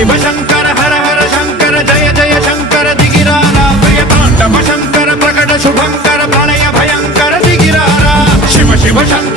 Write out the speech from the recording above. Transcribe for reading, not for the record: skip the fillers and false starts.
शिव शंकर हर हर शंकर जय जय शंकर दिगिरारा प्रिय तांडव शंकर प्रकट शुभंकर प्रणय भयंकर दिगिरारा शिव शिव शंकर